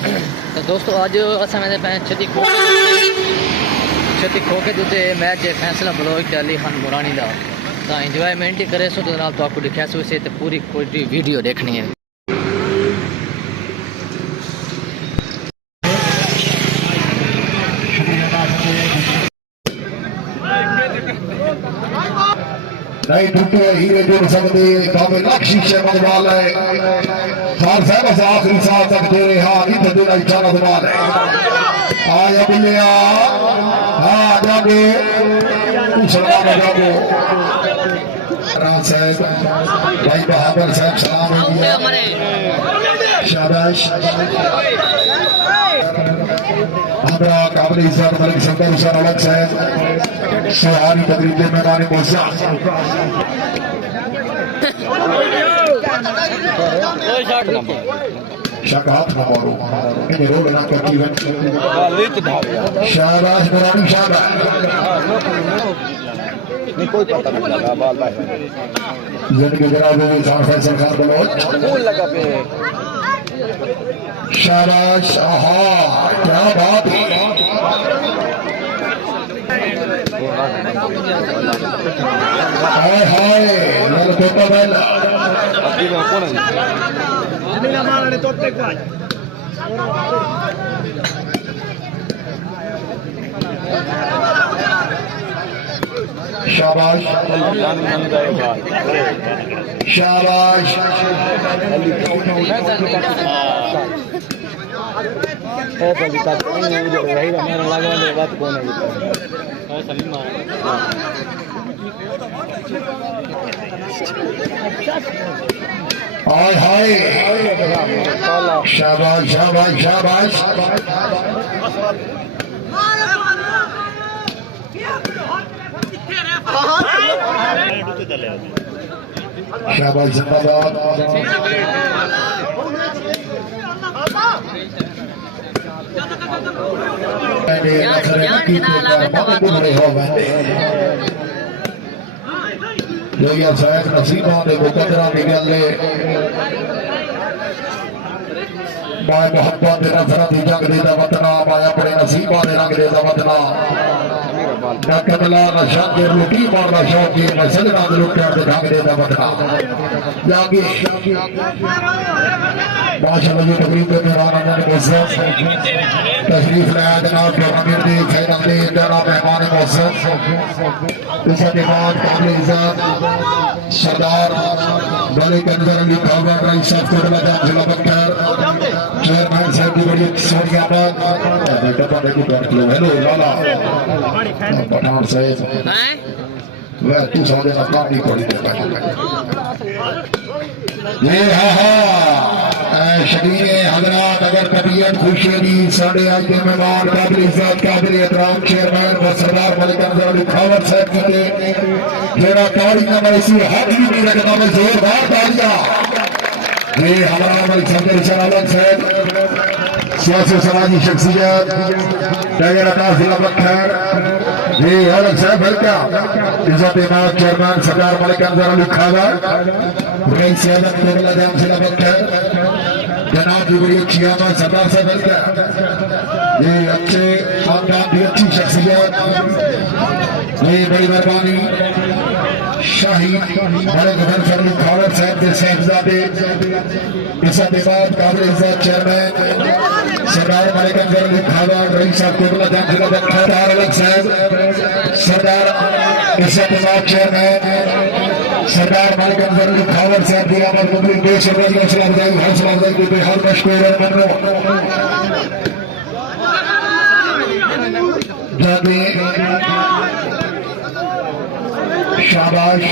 तो दोस्तों आज असा मैंने छती खो के दूसरे मैच फैसला बलोच अली खान मुरानी का तो इंजॉयमेंट ही करे सो तो आपको दिखा सो से तो पूरी कोई वीडियो देखनी है। नहीं टूटे हीरे जुड़ सकते कामे लक्ष्य शर्मा वाल है खान साहब से आखिरी साल तक तेरे हाँ इधर तेरा इशारा सवाल है आया बिल्लिया हाँ जागे सलाम जागो राज साहब भाई बहादुर साहब सलाम हो गया शाबाश हमारा काबिल इज्जत मलिक शंकर हुसैन अलग साहब सुहानी तकरीब के मैदान पहुंचा शकात मारो इन रोड ना करती है शाबाश मुरानी शाबाश नहीं कोई पता नहीं लगा बाल भाई जिनके जनाब इंसान फैसल खान बलोच फूल लगा पे शाबाश आहा क्या बात है हाय हाय लाल कोटा बेला अभी कौन है जमीला मारने तोते को शाबाश शाबाश हाय हाय शाबाश शाबाश शाबाश शाबाश जिंदाबाद लोहिया साहब नसीबा के मुकदरा निकले माए मोहब्बत के नफरत की जंग देता वतना माए अपने नसीबा के रंग देता वतना न कमला न शांति रोटी मारना शौकी न सजना लुटिया के ढंग देता वतना जागे माशाअल्लाह ये तकरीब के दौरान हमने मौसम तशरीफ लाया जनाब अमीर दी खैर अमदी जनाब मेहमान मौसम इसके बाद काबिल इज्जत सरदार मलिक अंजर अली खावा रईस साहब को जाम जिला बक्कर चेयरमैन साहब की बड़ी सोनियाबाद बेटा पाने की बात लो हेलो लाला पठान साहब वह तू साले ना काम नहीं पड़ी ये हा शरीरे हजरात अगर तबीयत खुशी दी साढ़े आज के मेहमान काबिल इज्जत काबिल एहतराम चेयरमैन व सरदार मलिक अंजर अली खावर साहब जी के जेड़ा ताड़ी ना इसी हाथ भी नहीं रखना में जोरदार तालियां ये हमारा मलिक शंकर अलग साहब सियासी समाजी शख्सियत टाइगर अकाश जिला बक्खर ये अलग साहब है क्या इज्जत इमाम चेयरमैन सरदार मलिक अंजर अली खावर रईस सियादत कोबला जाम जिला बक्खर जनाब की बड़ी अच्छी आवाज सरदार साहब है क्या ये अच्छे खानदान की अच्छी शख्सियत ये बड़ी मेहरबानी शाही बड़े गवर्नर फरलू खावर साहब के साहबजादे इज्जत इमाम काबिल इज्जत चेयरमैन सरदार मलिक अंजर अली खावर रईस साहब कोबला जाम जिला बक्खर अलग साहब सरदार इज्जत इमाम चेयरमैन सरदार मलिक अंजर अली खावर साहब की आमद मुबलिक देश और हौसला अफजाई की बेहद मशकूर है मनो जागे शाबाश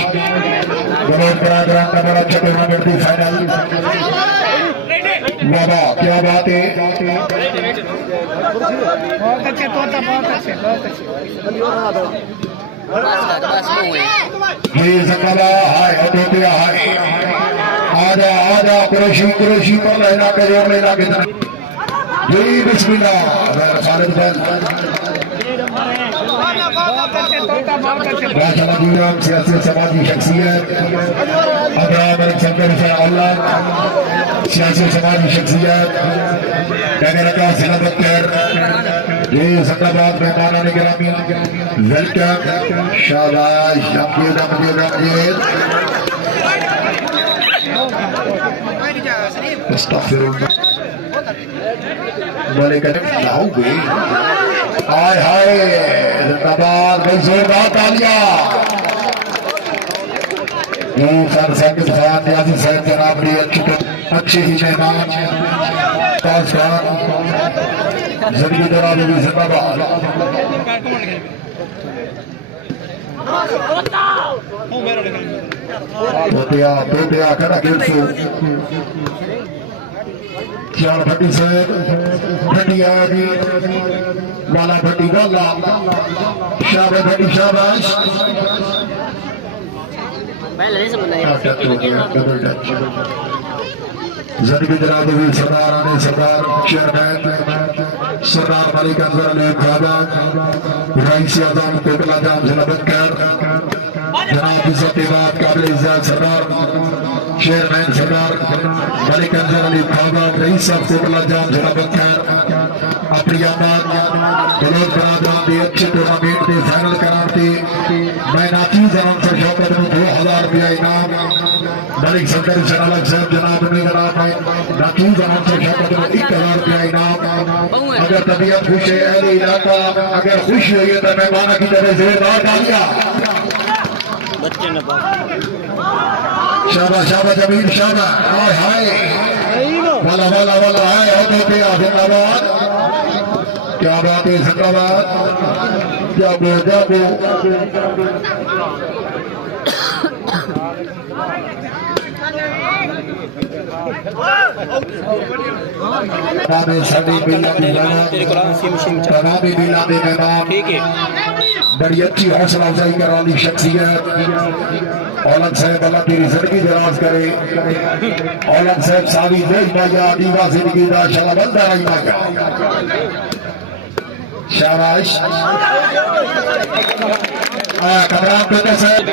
बलोच बरादरान का बड़ा छठे नंबर की फाइनल बाबा क्या बात है बहुत अच्छे तोता बहुत अच्छे ये सकला हाय अदोतिया हाय आजा आजा कुरैशी कुरैशी पर लेना के जोर लेना के जी बिस्मिल्लाह खालिद भाई बहुत अच्छे तोता बहुत अच्छे राष्ट्रवादी सियासी समाजी शख्सियत अब्राहम अलेक्जेंडर शाह सियासी समाजी शख्सियत का जिला बख्तर ये जिंदाबाद मेहमान गिरामी वेलकम शाबाश अस्तगफिरुल्लाह हाय हाय जिंदाबाद भाई जोरदार तालियां सर सैयद खान नियाजी साहब जनाब ने अच्छी ही मेहमान जिंदगी जनाब भी जिंदाबाद तोतिया करा गिरसू चार भट्टी से भट्टी आया जी वाला भट्टी वाला शाबाश भट्टी शाबाश जिंदगी जनाब भी सरदार ने सरदार चेयरमैन सरदार मलिक अंजर अली खादा रईस आजम कोटला जाम जिला बक्कर जनाब इज्जत काबिल इज्जत सरदार चेयरमैन सरदार मलिक अंजर अली खादा रईस साहब कोटला जाम जिला बक्कर अपनी आबाद बलोच बरादरान के अच्छे टूर्नामेंट के फाइनल कराते मैं नाचीज अनाउंसर शौकत में 2000 रुपया इनाम मलिक सदर शरालक साहब जनाब ने जनाब नाचीज अनाउंसर शौकत में 1000 रुपया इनाम अगर तबीयत खुश है अहले इलाका अगर खुश हुई है तो मेहमान की तरह जोरदार तालियां शाबाश शाबाश जमील शाबाश हाय हाय वाला वाला वाला है होते पे जिंदाबाद क्या बात है जिंदाबाद जागो जागो बड़ी अच्छी हौसला अफजाई कर वाली शख्सियत औलद साहब अल्लाह तेरी जिंदगी दराज करे औलद साहब सारी देश माया दीवा जिंदगी का शलाबंद रही माया शाबाश कमरान बेटे साहब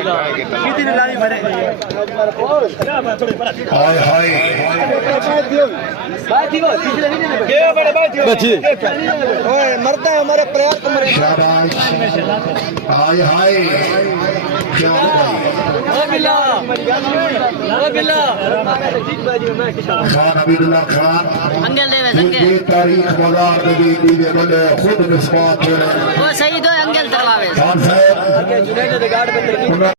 हाय हाय मरता है हमारे प्रयास को मरे शाबाश हाय हाय खान अबीदुल्ला खान ये तारीख बाजार में भी बोले खुद मिसबात वो सही दो अंगल दरवाजे खान साहब